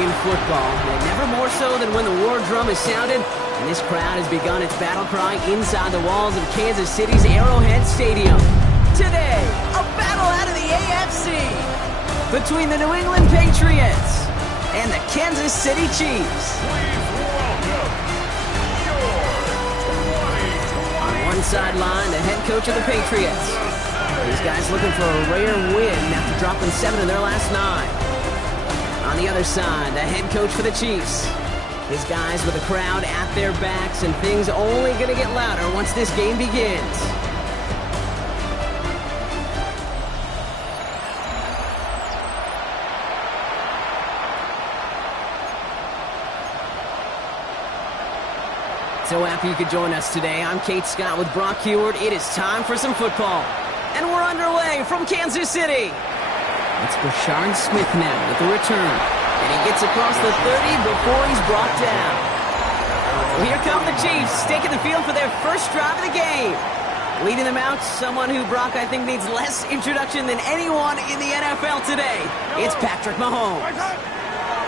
in football, and never more so than when the war drum is sounded, and this crowd has begun its battle cry inside the walls of Kansas City's Arrowhead Stadium. Today, a battle out of the AFC between the New England Patriots and the Kansas City Chiefs. On one sideline, the head coach of the Patriots. These guys looking for a rare win after dropping 7 in their last 9. On the other side, the head coach for the Chiefs. His guys with the crowd at their backs, and things only going to get louder once this game begins. So happy you could join us today. I'm Kate Scott with Brock Huard. It is time for some football. And we're underway from Kansas City. It's Brashard Smith now with the return. And he gets across the 30 before he's brought down. Well, here come the Chiefs, taking the field for their first drive of the game. Leading them out, someone who, Brock, I think needs less introduction than anyone in the NFL today. It's Patrick Mahomes.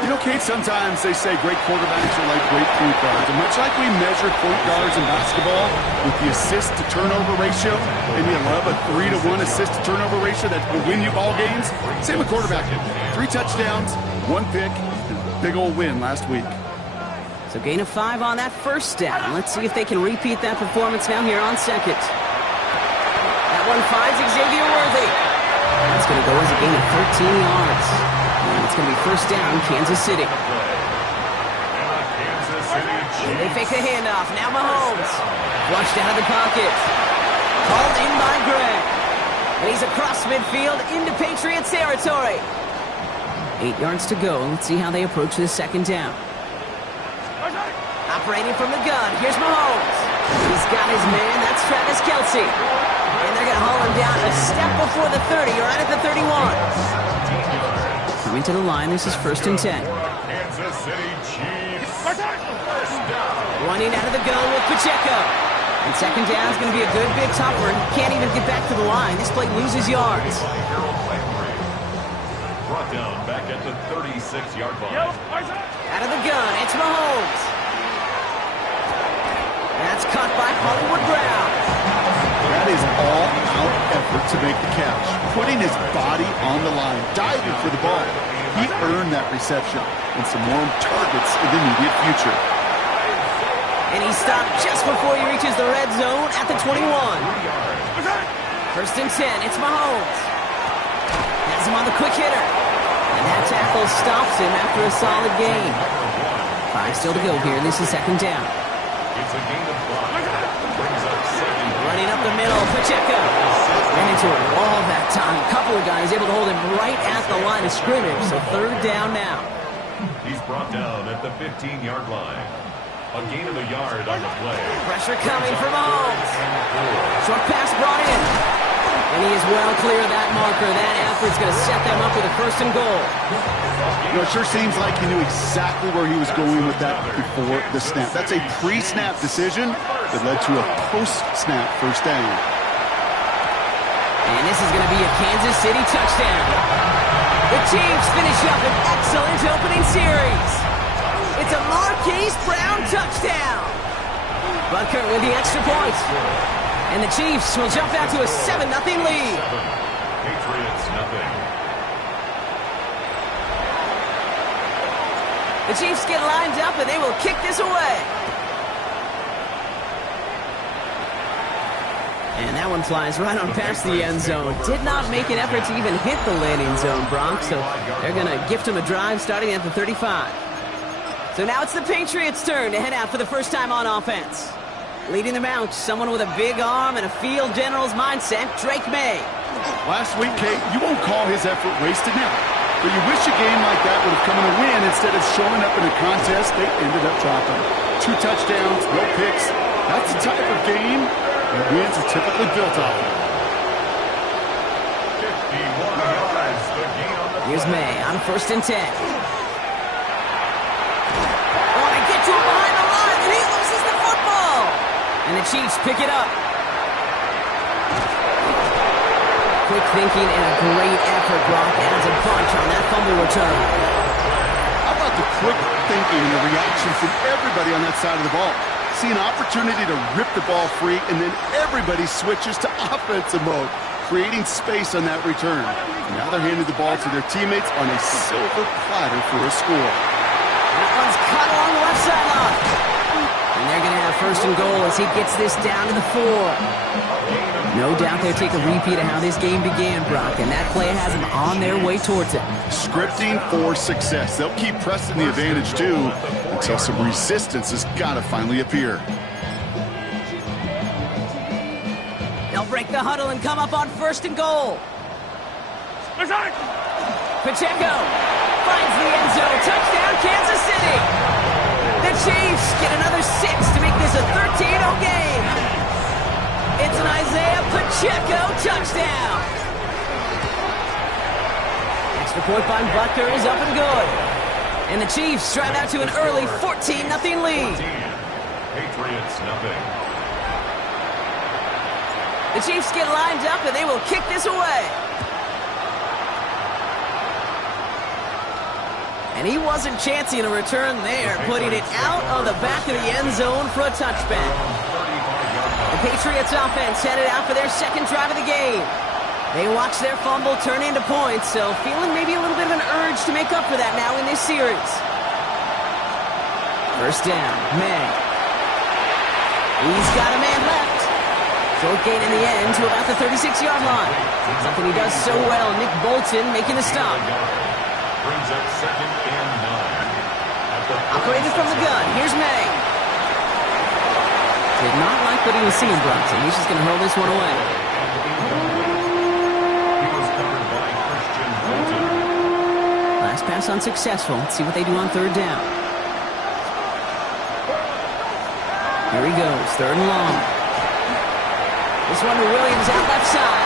You know, Kate, sometimes they say great quarterbacks are like great point guards. And much like we measure point guards in basketball with the assist-to-turnover ratio, and you love a 3-to-1 assist-to-turnover ratio that will win you ball games, same with quarterbacking. 3 touchdowns, 1 pick, and a big old win last week. So gain of 5 on that first down. Let's see if they can repeat that performance now here on second. That one finds Xavier Worthy. That's going to go as a gain of 13 yards. And it's going to be first down, Kansas City. And they fake the handoff. Now Mahomes. Flushed out of the pocket. Called in by Greg. And he's across midfield into Patriots territory. 8 yards to go. Let's see how they approach this second down. Operating from the gun. Here's Mahomes. He's got his man. That's Travis Kelce. And they're going to haul him down a step before the 30, or right at the 31. Coming to the line, this is first and 10. Kansas City Chiefs. Running out of the gun with Pacheco. And second down is going to be a good big topper. Can't even get back to the line. This play loses yards. Brought down back at the 36-yard line. Out of the gun, it's Mahomes. That's caught by Hollywood Brown. That is all-out effort to make the catch. Putting his body on the line, diving for the ball. He earned that reception and some more targets in the immediate future. And he stopped just before he reaches the red zone at the 21. First and 10, it's Mahomes. Has him on the quick hitter. And that tackle stops him after a solid gain. 5 still to go here. This is second down. It's a gain of 5. Brings up second. Running up the middle, Pacheco. Ran into a wall that time. A couple of guys able to hold him right at the line of scrimmage. So third down now. He's brought down at the 15-yard line. A gain of a yard on the play. Pressure coming from Mahomes. Short pass brought in. And he is well clear of that marker. That effort's going to set them up with a first and goal. You know, it sure seems like he knew exactly where he was going with that before the snap. That's a pre-snap decision that led to a post-snap first down. And this is going to be a Kansas City touchdown. The Chiefs finish up an excellent opening series. It's a Marquise Brown touchdown. Butker with the extra point. And the Chiefs will jump out to a 7-0 lead. Patriots nothing. The Chiefs get lined up and they will kick this away. And that one flies right on past the end zone. Did not make an effort to even hit the landing zone, Bronx. So they're going to gift him a drive starting at the 35. So now it's the Patriots' turn to head out for the first time on offense. Leading them out, someone with a big arm and a field general's mindset, Drake May. Last week, Kate, you won't call his effort wasted now. But you wish a game like that would have come in a win instead of showing up in a contest they ended up dropping. 2 touchdowns, no picks. That's the type of game that wins are typically built off of. 51 yards. The gain on the Here's play. May on first and 10. Oh, they get to him behind the line, and he loses the football. And the Chiefs pick it up. Quick thinking and a great effort, Brock adds a punch on that fumble return. How about the quick thinking and the reaction from everybody on that side of the ball. See an opportunity to rip the ball free, and then everybody switches to offensive mode, creating space on that return. Now they're handing the ball to their teammates on a silver platter for a score. That one's cut along the left sideline. And they're going to have first and goal as he gets this down to the 4. No doubt they'll take a repeat of how this game began, Brock, and that play has them on their way towards it. Scripting for success. They'll keep pressing the advantage, too, until some resistance has got to finally appear. They'll break the huddle and come up on first and goal. Pacheco finds the end zone. Touchdown, Kansas City. The Chiefs get another 6 to make this a 13-0 game. It's an Isaiah Pacheco touchdown. Extra point by Butker is up and good. And the Chiefs stride out to an early 14-0 lead. Patriots nothing. The Chiefs get lined up and they will kick this away. And he wasn't chancing a return there, putting it out of the back of the end zone for a touchback. The Patriots offense headed out for their second drive of the game. They watch their fumble turn into points, so feeling maybe a little bit of an urge to make up for that now in this series. First down, May. He's got a man left. Short gain in the end to about the 36-yard line. Something he does so well, Nick Bolton making the stop. Brings up 2nd and 9. Operating from the gun, here's May. Did not like what he was seeing, Brock, so he's just going to hurl this one away. He was covered by Christian Fulton. Last pass unsuccessful. Let's see what they do on third down. Here he goes, third and long. This one to Williams out left side.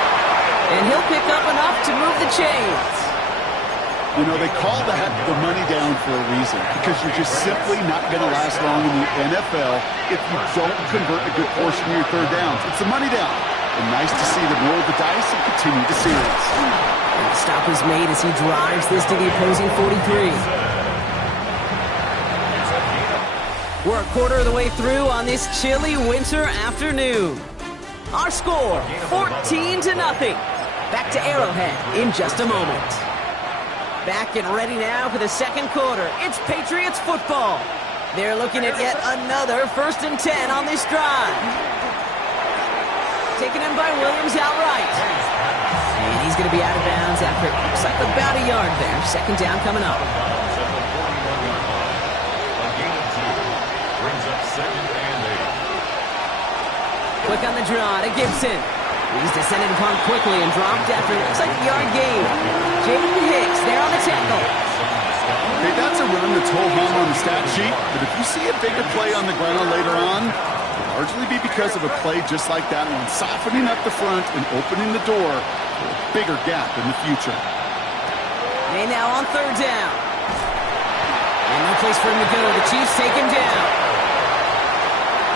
And he'll pick up enough to move the chains. You know, they call that the money down for a reason, because you're just simply not going to last long in the NFL if you don't convert a good portion of your third downs. It's the money down. And nice to see them roll the dice and continue the series. And the stop is made as he drives this to the opposing 43. We're a quarter of the way through on this chilly winter afternoon. Our score, 14-0. Back to Arrowhead in just a moment. Back and ready now for the second quarter. It's Patriots football. They're looking at yet another 1st and 10 on this drive. Taken in by Williams outright. And he's going to be out of bounds after looks like about a yard there. Second down coming up. Brings up 2nd and 8. Quick on the draw to Gibson. He's descended upon quickly and dropped after it looks like a yard gain. Jaden Hicks there on the tackle. Hey, that's a run that's ho-hum on the stat sheet, but if you see a bigger play on the ground later on, it'll largely be because of a play just like that one, softening up the front and opening the door for a bigger gap in the future. May now on third down. And no place for him to go. The Chiefs take him down.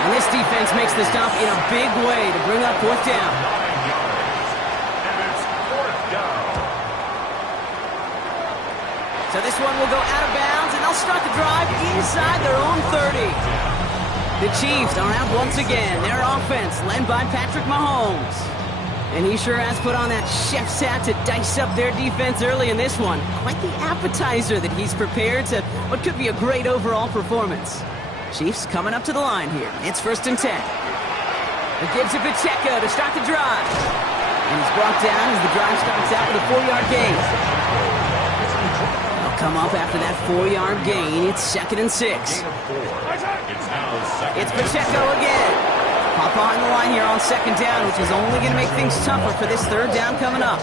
And this defense makes the stop in a big way to bring up fourth down. 9 yards. And it's 4th down. So this one will go out of bounds, and they'll start the drive inside their own 30. The Chiefs are out once again. Their offense led by Patrick Mahomes. And he sure has put on that chef's hat to dice up their defense early in this one. Quite the appetizer that he's prepared to what could be a great overall performance. Chiefs coming up to the line here. It's 1st and 10. It gives it Pacheco to start the drive. And he's brought down as the drive starts out with a 4-yard gain. They'll come up after that 4-yard gain. It's 2nd and 6. It's now 2nd. It's Pacheco again. Pop on the line here on 2nd down, which is only going to make things tougher for this third down coming up.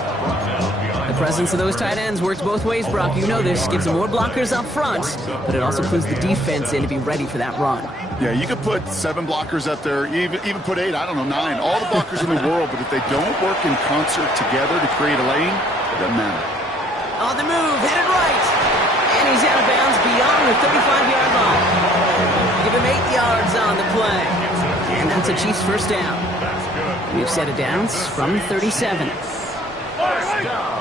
The presence of those tight ends works both ways, Brock. You know this. Gives them more blockers up front, but it also clues the defense in to be ready for that run. Yeah, you could put 7 blockers up there, even put 8, I don't know, 9. All the blockers in the world, but if they don't work in concert together to create a lane, it doesn't matter. On the move, headed right. And he's out of bounds beyond the 35-yard line. Give him 8 yards on the play. And that's a Chiefs first down. We've set it downs from 37. First down.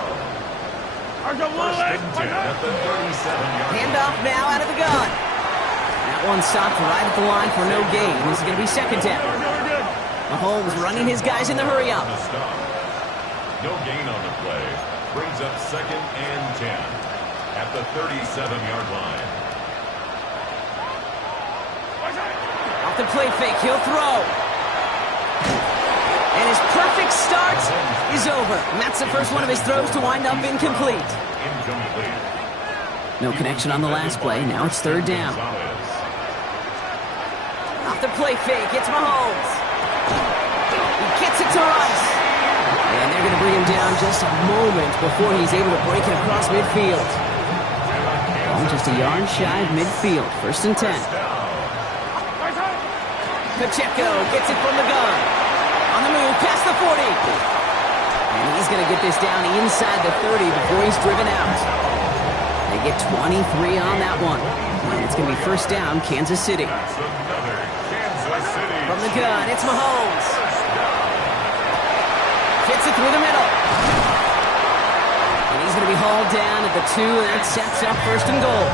First and 10 at the 37-yard line. Handoff now out of the gun. That one stopped right at the line for no gain. This is going to be second down. Mahomes running his guys in the hurry up. No gain on the play. Brings up second and 10 at the 37-yard line. Off the play fake, he'll throw. And his perfect start is over. And that's the first one of his throws to wind up incomplete. Incomplete. No connection on the last play. Now it's third down. Off the play fake, it's Mahomes. He gets it to Rice. And they're going to bring him down just a moment before he's able to break it across midfield. Oh, just a yard shy of midfield. First and 10. Pacheco gets it from the gun. On the move, past the 40. And he's going to get this down inside the 30 before he's driven out. They get 23 on that one. And it's going to be first down, Kansas City. From the gun, it's Mahomes. Fits it through the middle. And he's going to be hauled down at the 2, and that sets up first and goal.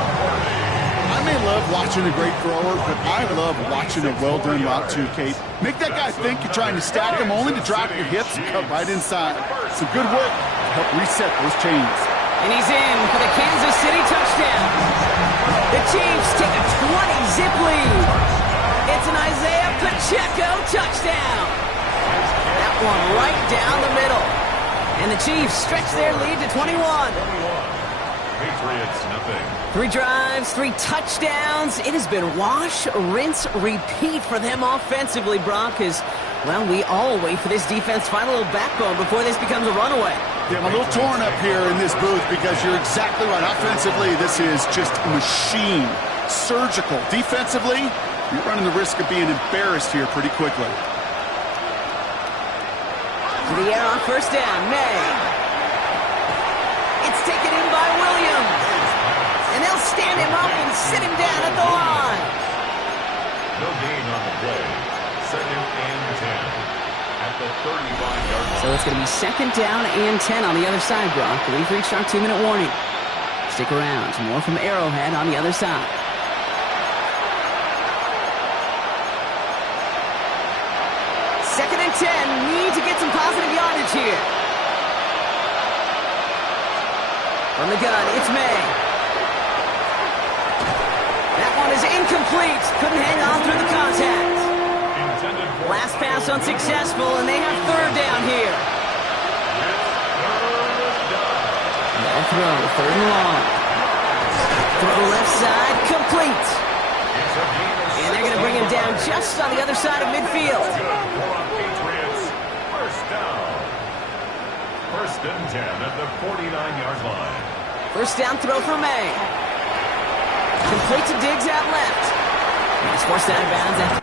I may love watching a great thrower, but I love watching a well-done route too, Kate. Make that guy think you're trying to stack him only to drop your hips and cut right inside. Some good work to help reset those chains. And he's in for the Kansas City touchdown. The Chiefs take a 20-zip lead. It's an Isaiah Pacheco touchdown. That one right down the middle. And the Chiefs stretch their lead to 21. Patriots, nothing. 3 drives, 3 touchdowns. It has been wash, rinse, repeat for them offensively, Brock, as, well, we all wait for this defense to find a little backbone before this becomes a runaway. Yeah, I'm a little torn up here in this booth because you're exactly right. Offensively, this is just a machine. Surgical. Defensively, you're running the risk of being embarrassed here pretty quickly. To the air on first down, May. It's taken in by Williams. And they'll stand him up and sit him down at the line. No gain on the play. Second and 10 at the 35-yard line. So it's going to be second down and 10 on the other side, Brock. We've reached our 2-minute warning. Stick around. More from Arrowhead on the other side. Second and 10. Need to get some positive yardage here. From the gun, it's May. That one is incomplete. Couldn't hang on through the contact. Last pass unsuccessful, and they have third down here. They'll throw, third and long. Throw left side, complete. And they're going to bring him down just on the other side of midfield. First down. First and 10 at the 49-yard line. First down throw for May. Complete to Diggs out left. He's forced out of bounds.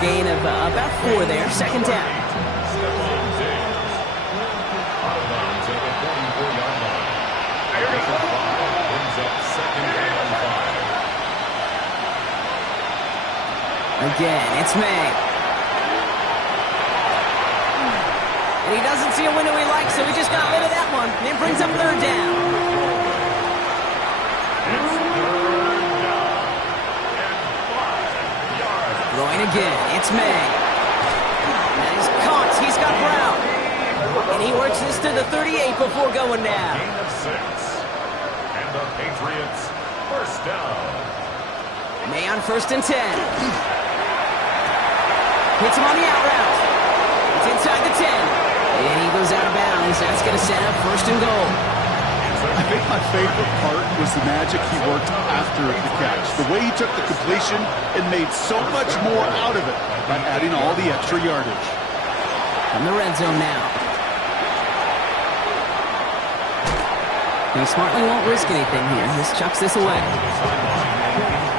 Gain of about 4 there. Second down. Stephon Diggs. Out of bounds at the 44-yard line. Brings up second and 5. Again, it's May. And he doesn't see a window he likes, so he just got rid of that one. And it brings up third down. It's third down and 5 yards. Throwing again, it's May. And he's caught. He's got Brown. And he works this to the 38 before going down. Gain of 6. And the Patriots first down. May on first and 10. Hits him on the out route. It's inside the 10. And he goes out of bounds. That's going to set up first and goal. I think my favorite part was the magic he worked after the catch. The way he took the completion and made so much more out of it by adding all the extra yardage. From the red zone now. He smartly won't risk anything here. Just chucks this away.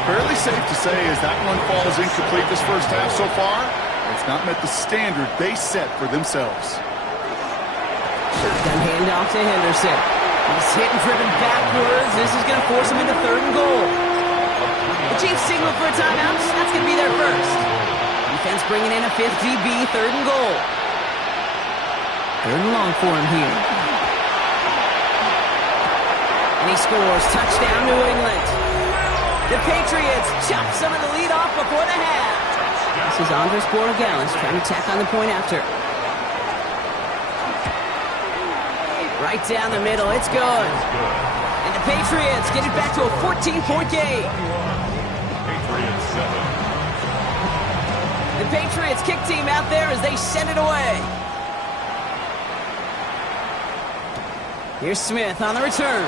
Fairly safe to say as that one falls incomplete this first half so far, it's not met the standard they set for themselves. Shotgun handoff to Henderson. He's hit and driven backwards. This is going to force him into third and goal. The Chiefs signal for a timeout. That's going to be their first. Defense bringing in a fifth DB, 3rd and goal. 3rd and long for him here. And he scores. Touchdown, New England. The Patriots chop some of the lead off before the half. This is Andres Borregales trying to tack on the point after. Right down the middle. It's good. And the Patriots get it back to a 14-point game. Patriots 7. The Patriots kick team out there as they send it away. Here's Smith on the return.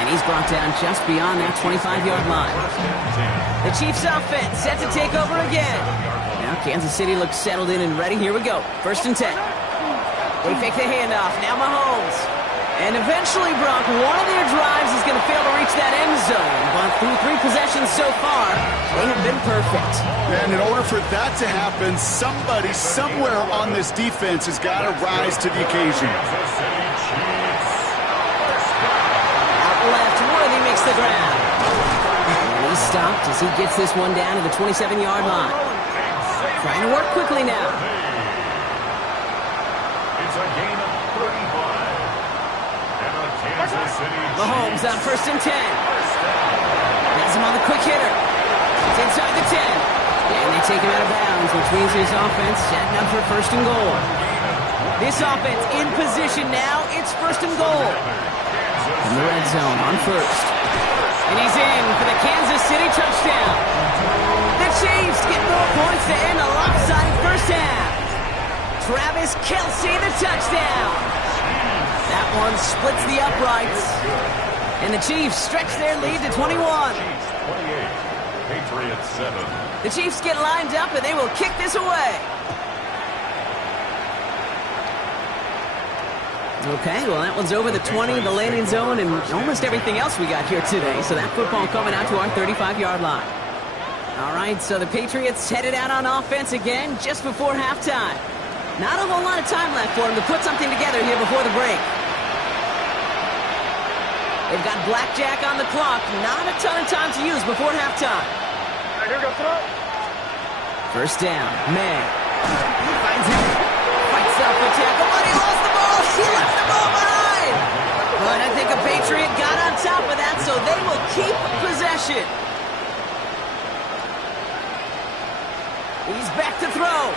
And he's brought down just beyond that 25-yard line. The Chiefs offense set to take over again. Now Kansas City looks settled in and ready. Here we go. 1st and 10. They fake the handoff. Now Mahomes. And eventually, Brock, one of their drives is going to fail to reach that end zone. But through 3 possessions so far, they have been perfect. And in order for that to happen, somebody somewhere on this defense has got to rise to the occasion. Out left, Worthy makes the grab. And he's stopped as he gets this one down to the 27-yard line. Trying to work quickly now. It's a gain of 35. Kansas City Mahomes on 1st and 10. Has him on the quick hitter. It's inside the 10. And they take him out of bounds, which means his offense setting up for 1st and goal. This offense in position now. It's 1st and goal. In the red zone on 1st. And he's in for the Kansas City touchdown. The Chiefs get more points to end a lopsided first half. Travis Kelce, the touchdown. That one splits the uprights. And the Chiefs stretch their lead to 21. Chiefs 28. Patriots 7. The Chiefs get lined up and they will kick this away. Okay, well that one's over the 20, the landing zone, and almost everything else we got here today. So that football coming out to our 35-yard line. All right, so the Patriots headed out on offense again just before halftime. Not a whole lot of time left for them to put something together here before the break. They've got blackjack on the clock. Not a ton of time to use before halftime. 1st down. May. He finds him. Fights out for tackle, but he lost the ball. He left the ball behind. But I think a Patriot got on top of that, so they will keep possession. He's back to throw.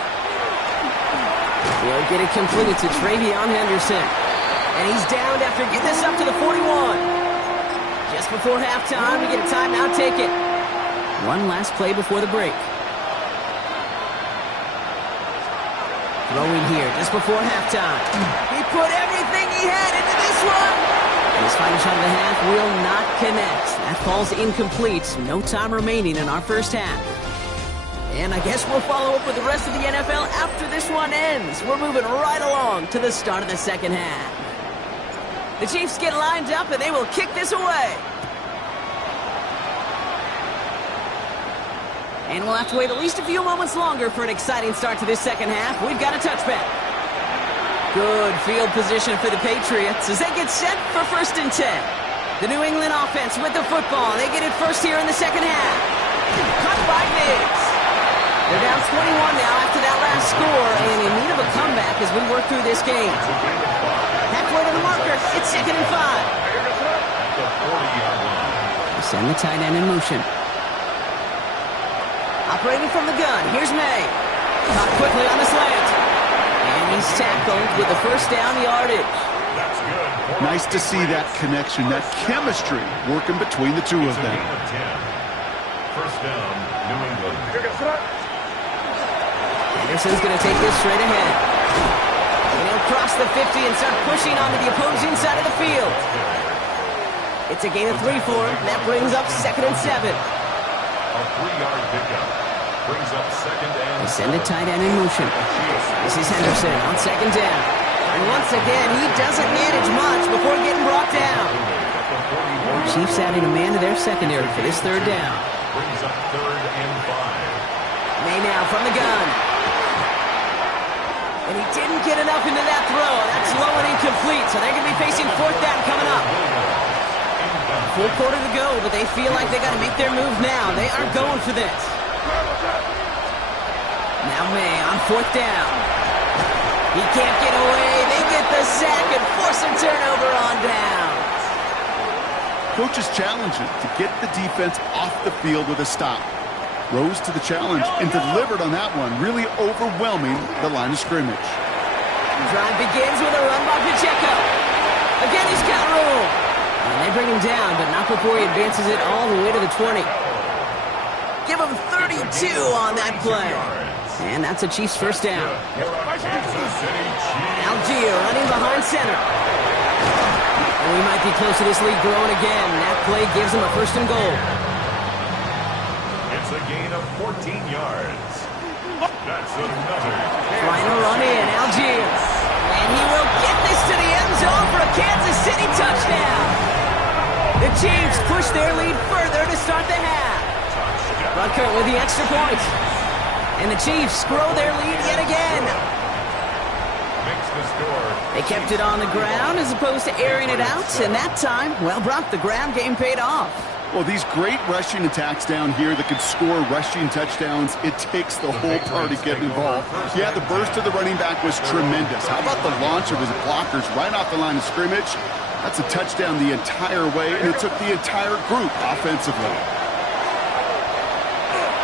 Will get it completed to Travion Henderson. And he's downed after getting this up to the 41. Just before halftime, we get a timeout, take it. One last play before the break. Throwing here just before halftime. He put everything he had into this one. And his final shot of the half will not connect. That falls incomplete. No time remaining in our first half. And I guess we'll follow up with the rest of the NFL after this one ends. We're moving right along to the start of the second half. The Chiefs get lined up and they will kick this away. And we'll have to wait at least a few moments longer for an exciting start to this second half. We've got a touchback. Good field position for the Patriots as they get set for 1st and 10. The New England offense with the football. They get it first here in the second half. Cut by Diggs. They're down 21 now after that last score and in need of a comeback as we work through this game. Halfway to the marker, it's 2nd and 5. They send the tight end in motion. Operating from the gun, here's May. Caught quickly on the slant. And he's tackled with the 1st down yardage. That's good. Nice to see that connection, that chemistry working between the two of them. 1st down, New England. Anderson's going to take this straight ahead. And he'll cross the 50 and start pushing onto the opposing side of the field. It's a gain of 3 for him. That brings up 2nd and 7. A 3-yard pickup brings up 2nd and They send the tight end in motion. This is Henderson on 2nd down. And once again, he doesn't manage much before getting brought down. Chiefs adding a man to their secondary for this 3rd down. brings up 3rd and 5. May now from the gun. And he didn't get enough into that throw. That's low and incomplete, so they're going to be facing 4th down coming up. full quarter to go, but they feel like they got to make their move now. They are going for this. Now May on 4th down. He can't get away. They get the sack and force a turnover on down. Coach's challenge to get the defense off the field with a stop. Rose to the challenge and delivered on that one, really overwhelming the line of scrimmage. Drive begins with a run by Pacheco. Again, he's got room. And they bring him down, but not before he advances it all the way to the 20. Give him 32 on that play. And that's a Chiefs first down. Algier running behind center. And we might be close to this lead growing again. That play gives him a 1st and goal. It's a gain of 14 yards. That's another. Trying to run in, Algier. And he will get this to the end zone for a Kansas City touchdown. The Chiefs push their lead further to start the half. Rucker with the extra point. And the Chiefs grow their lead yet again. Makes the score. They kept it on the ground as opposed to airing it out. And that time, well, Brock, the ground game paid off. Well, these great rushing attacks down here that could score rushing touchdowns, it takes the whole party getting involved. Yeah, the burst of the running back was tremendous. How about the launch of his blockers right off the line of scrimmage? That's a touchdown the entire way, and it took the entire group offensively.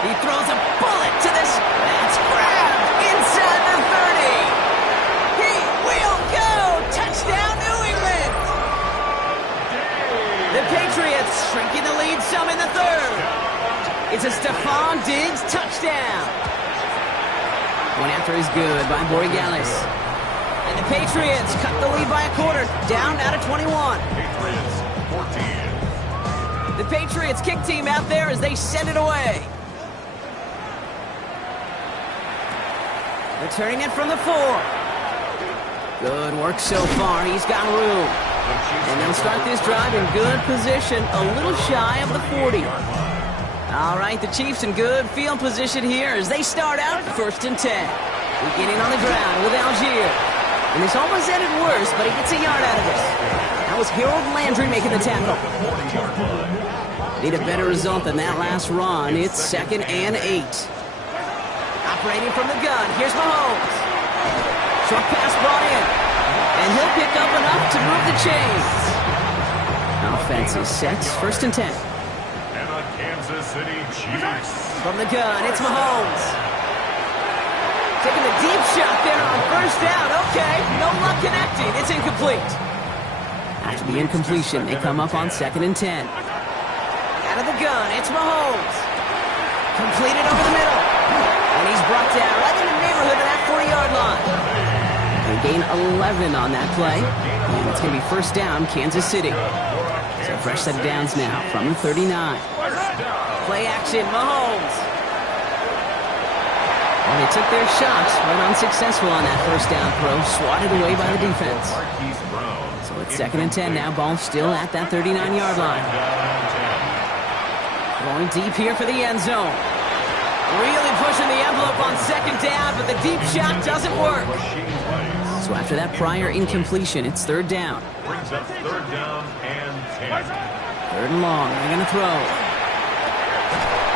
He throws a bullet to this. That's grabbed inside the 30. He will go. Touchdown, New England. The Patriots shrinking the lead some in the 3rd. It's a Stephon Diggs touchdown. One after is good by Borregales. And the Patriots cut the lead by a quarter, down now to 21. Patriots 14. The Patriots kick team out there as they send it away. Returning it from the 4. Good work so far. He's got room. And they'll start this drive in good position, a little shy of the 40. All right, the Chiefs in good field position here as they start out 1st and 10. Beginning on the ground with Algier. And this almost ended worse, but he gets a yard out of this. That was Harold Landry making the tackle. Need a better result than that last run. It's 2nd and 8. Operating from the gun, here's Mahomes. Short pass brought in. And he'll pick up enough to move the chains. Offense is set, 1st and 10. And the Kansas City Chiefs. From the gun, it's Mahomes. Taking the deep shot there on 1st down. Okay, no luck connecting. It's incomplete. After the incompletion, they come up on 2nd and 10. Out of the gun, it's Mahomes. Completed over the middle. And he's brought down right in the neighborhood of that 40-yard line. They gain 11 on that play. And it's going to be 1st down, Kansas City. So fresh set of downs now from the 39. Play action, Mahomes. Well, they took their shots, went unsuccessful on that 1st down throw, swatted away by the defense. So it's 2nd and 10 now, ball still at that 39-yard line. Going deep here for the end zone. Really pushing the envelope on 2nd down, but the deep shot doesn't work. So after that prior incompletion, it's 3rd down. Brings up 3rd down and 10. 3rd and long, they're going to throw.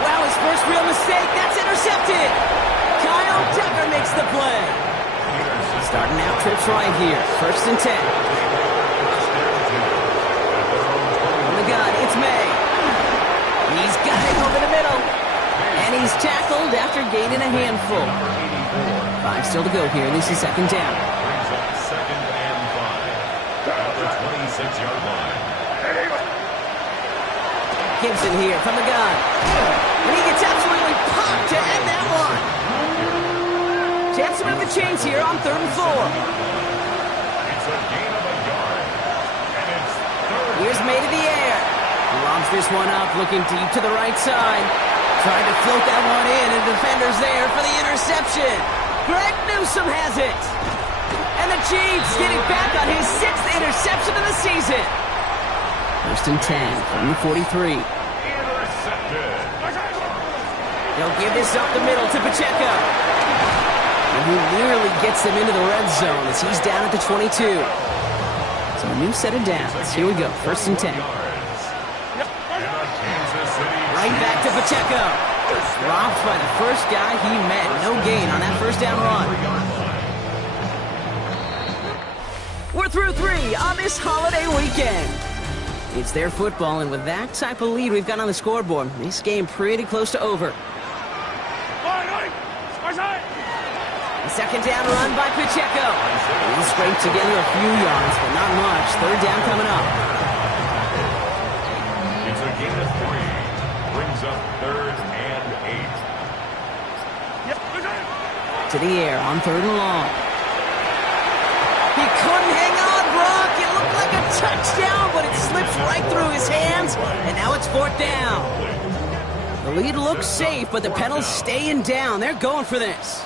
Wow, his first real mistake, that's intercepted. Kyle Tucker makes the play. Starting out trips right here, 1st and 10. On the gun, it's May. He's got it over the middle. And he's tackled after gaining a handful. 5 still to go here. This is 2nd down. Brings up 2nd and 5. At the 26-yard line. Gibson here from the gun. And he gets absolutely popped to end that one. Chance to move the chains here on 3rd and 4. It's a gain of a yard. And it's 3rd. Here's May to the air. He lobs this one up, looking deep to the right side. Trying to float that one in, and the defender's there for the interception. Greg Newsome has it. And the Chiefs getting back on his 6th interception of the season. 1st and 10 from the 43. Intercepted. They'll give this up the middle to Pacheco. And he nearly gets them into the red zone as he's down at the 22. So a new set of downs. Here we go, 1st and 10. Right back to Pacheco. Dropped by the first guy he met. No gain on that first down run. We're through 3 on this holiday weekend. It's their football, and with that type of lead we've got on the scoreboard, this game pretty close to over. A second down run by Pacheco. He'll scrape together a few yards, but not much. Third down coming up. It's a gain of 3. Brings up 3rd and 8. To the air on 3rd and long. He couldn't hang on, Brock. It looked like a touchdown, but it slips right through his hands, and now it's 4th down. The lead looks safe, but the pedals staying down. They're going for this.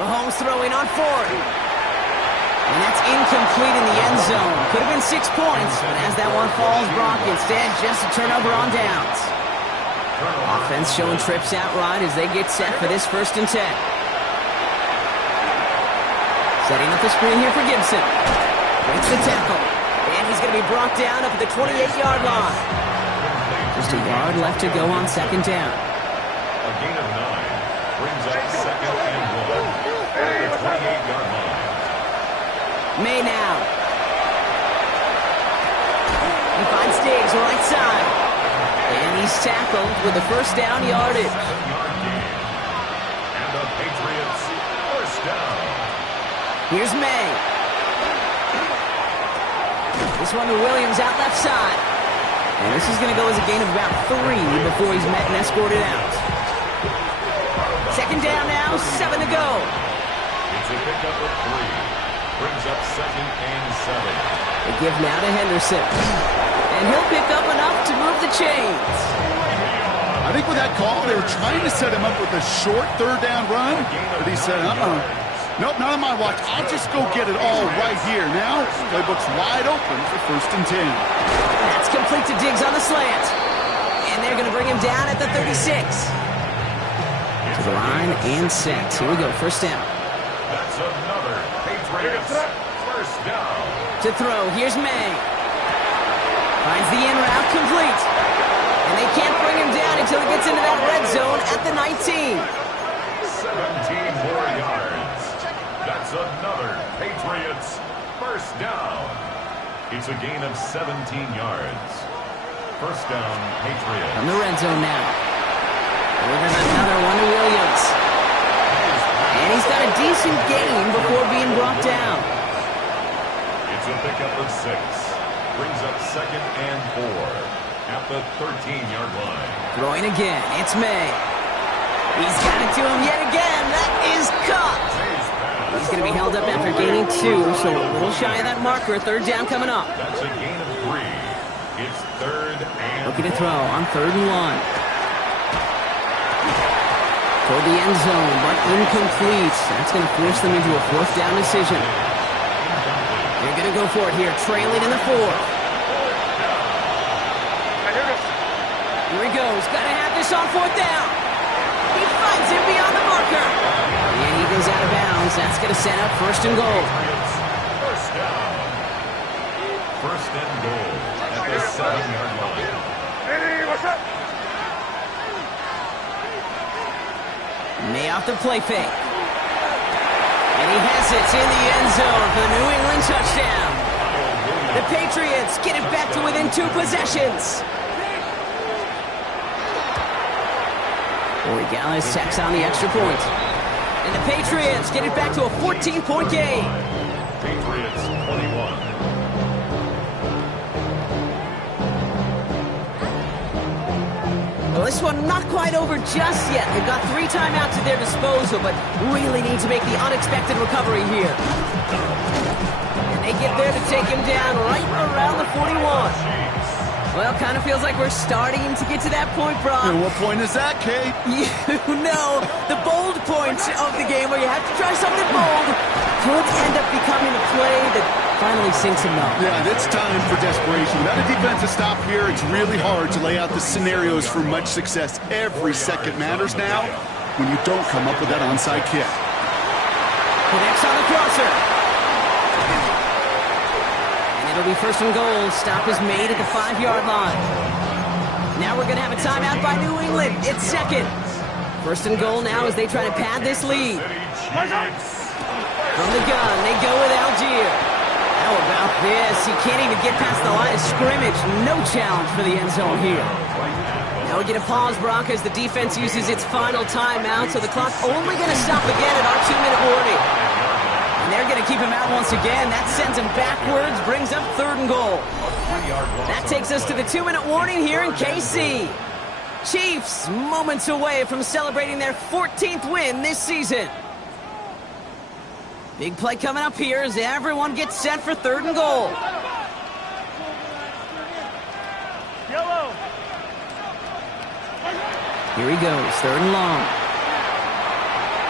Mahomes throwing on 4th. And that's incomplete in the end zone. Could have been 6 points, but as that one falls, Brock, instead just a turnover on downs. Offense showing trips out right as they get set for this 1st and 10. Setting up the screen here for Gibson. Breaks the tackle. And he's going to be brought down up at the 28-yard line. Just a yard left to go on 2nd down. A gain of 9. Brings up 2nd and 1. At the 28-yard line. May now. He finds Diggs right side. And he's tackled with the 1st down yardage. 7-yard gain. And the Patriots 1st down. Here's May. This one to Williams out left side. And this is going to go as a gain of about 3 before he's met and escorted out. 2nd down now, 7 to go. It's a pickup of 3. Brings up 2nd and 7. They give now to Henderson. And he'll pick up enough to move the chains. I think with that call, they were trying to set him up with a short 3rd down run, but he said, nope, not on my watch. I'll just go get it all right here. Now, playbook's wide open for 1st and 10. That's complete to Diggs on the slant. And they're going to bring him down at the 36. To the line and set. Here we go, 1st down. That's another Patriots 1st down. To throw, here's May. Finds the in route complete. And they can't bring him down until he gets into that red zone at the 19. 17 more yards. That's another Patriots 1st down. It's a gain of 17 yards. 1st down, Patriots. From the red zone now. Delivers another one to Williams. And he's got a decent gain before being brought down. It's a pickup of 6. Brings up 2nd and 4 at the 13-yard line. Throwing again. It's May. He's got it to him yet again. That is caught. He's going to be held up after gaining 2, so a little shy of that marker. 3rd down coming up. That's a gain of 3. It's 3rd and Looking to throw on 3rd and 1. Toward the end zone, but incomplete. That's going to force them into a 4th down decision. They're going to go for it here, trailing in the 4th. Here he goes. Got to have this on 4th down. He finds him beyond the marker. And he goes out of bounds. That's going to set up 1st and goal. 1st down. 1st and goal at the 7-yard line. May off the play fake. And he has it in the end zone for the New England touchdown. The Patriots get it back to within 2 possessions. Corey Gallis tacks on the extra point. And the Patriots get it back to a 14-point game. Patriots 21. Well, this one not quite over just yet. They've got 3 timeouts at their disposal, but really need to make the unexpected recovery here. And they get there to take him down right around the 41. Well, kind of feels like we're starting to get to that point, Brock. And what point is that, Kate? You know, the bold point of the game where you have to try something bold could end up becoming a play that finally sinks him up. Yeah, it's time for desperation. Without a defensive stop here, it's really hard to lay out the scenarios for much success. Every second matters now when you don't come up with that onside kick. Connects on the crosser. And it'll be 1st and goal. Stop is made at the 5-yard line. Now we're going to have a timeout by New England. It's second. First and goal now as they try to pad this lead. From the gun, they go with Algier. How about this? He can't even get past the line of scrimmage. No challenge for the end zone here. Now we get a pause, Brock, as the defense uses its final timeout, so the clock only going to stop again at our 2-minute warning. And they're going to keep him out once again. That sends him backwards, brings up third and goal. That takes us to the 2-minute warning here in KC. Chiefs moments away from celebrating their 14th win this season. Big play coming up here as everyone gets set for third and goal. Here he goes, third and long.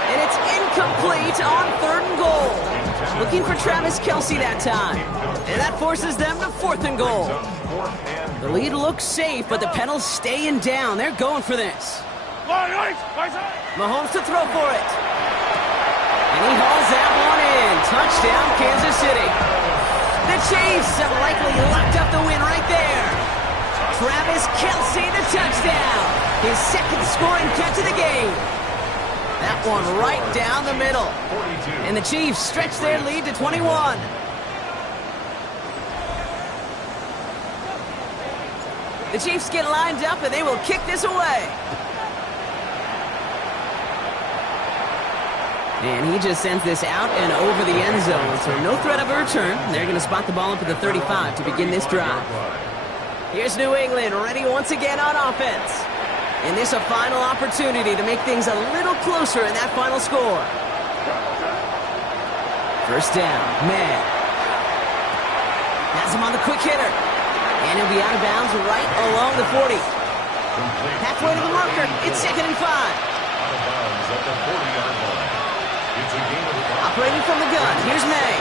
And it's incomplete on third and goal. Looking for Travis Kelce that time. And that forces them to fourth and goal. The lead looks safe, but the Pedals staying down. They're going for this. Mahomes to throw for it. And he hauls that one in. Touchdown, Kansas City. The Chiefs have likely locked up the win right there. Travis Kelce, the touchdown. His second scoring catch of the game. That one right down the middle. And the Chiefs stretch their lead to 21. The Chiefs get lined up and they will kick this away. And he just sends this out and over the end zone. So no threat of a return. They're going to spot the ball up at the 35 to begin this drive. Here's New England ready once again on offense. And this a final opportunity to make things a little closer in that final score. First down, man. Has him on the quick hitter. And he'll be out of bounds right along the 40. Halfway to the marker. It's second and 5. Out of bounds at the 40-yard line. It's a game of operating from the gun. Here's May.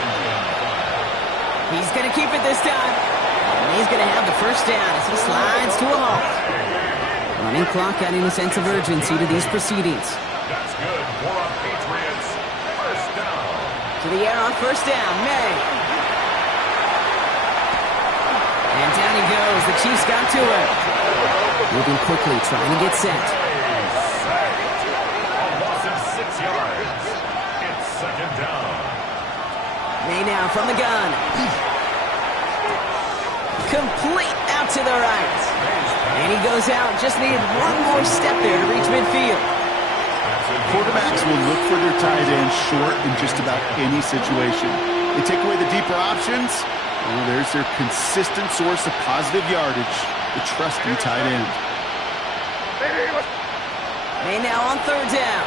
He's going to keep it this time. And he's going to have the first down as he slides to a halt. Running clock adding a sense of urgency to these proceedings. That's good. More on Patriots. First down. To the air on first down. May. And down he goes. The Chiefs got to him. Moving quickly, trying to get set. A loss of 6 yards. It's second down. May now from the gun. Complete out to the right. And he goes out. Just needed one more step there to reach midfield. Quarterbacks will look for their tight end short in just about any situation. They take away the deeper options. Well, there's their consistent source of positive yardage, the trusty tight end. May now on third down.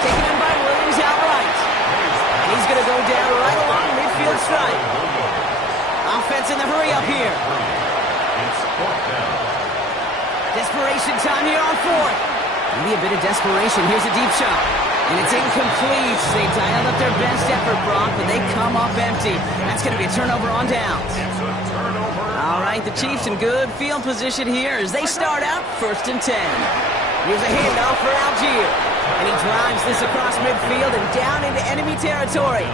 Taken in by Williams outright. And he's going to go down right along midfield stripe. Offense in the hurry up here. It's fourth down. Desperation time here on fourth. Maybe a bit of desperation. Here's a deep shot. And it's incomplete. They dialed up their best effort, Brock, but they come up empty. That's going to be a turnover on downs. It's a turnover. All right, the Chiefs in good field position here as they start out first and 10. Here's a handoff for Algier. And he drives this across midfield and down into enemy territory.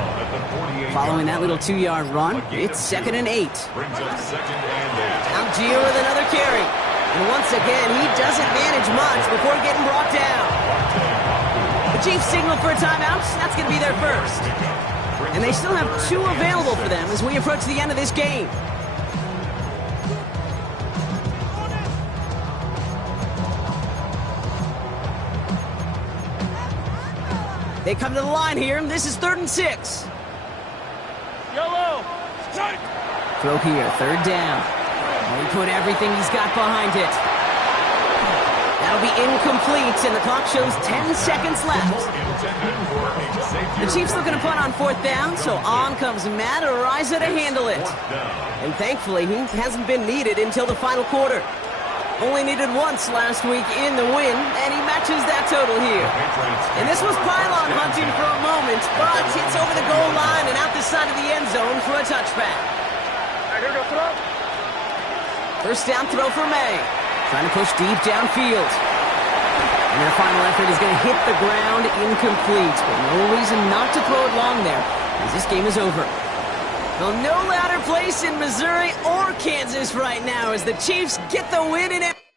Following that little 2-yard run, it's second and 8. Brings up second and 8. Algier with another carry. And once again, he doesn't manage much before getting brought down. The Chiefs signal for a timeout. That's going to be their first. And they still have 2 available for them as we approach the end of this game. They come to the line here. This is third and 6. Yellow. Throw here, third down. He put everything he's got behind it. That'll be incomplete, and the clock shows 10 seconds left. The Chiefs looking to punt on fourth down, so on comes Matt Araiza to handle it. And thankfully, he hasn't been needed until the final quarter. Only needed once last week in the win, and he matches that total here. And this was pylon hunting for a moment, but it's over the goal line and out the side of the end zone for a touchback. First down throw for May. Trying to push deep downfield. And their final effort is going to hit the ground incomplete, but no reason not to throw it long there, as this game is over. Well, no louder place in Missouri or Kansas Kansas right now as the Chiefs get the win in it.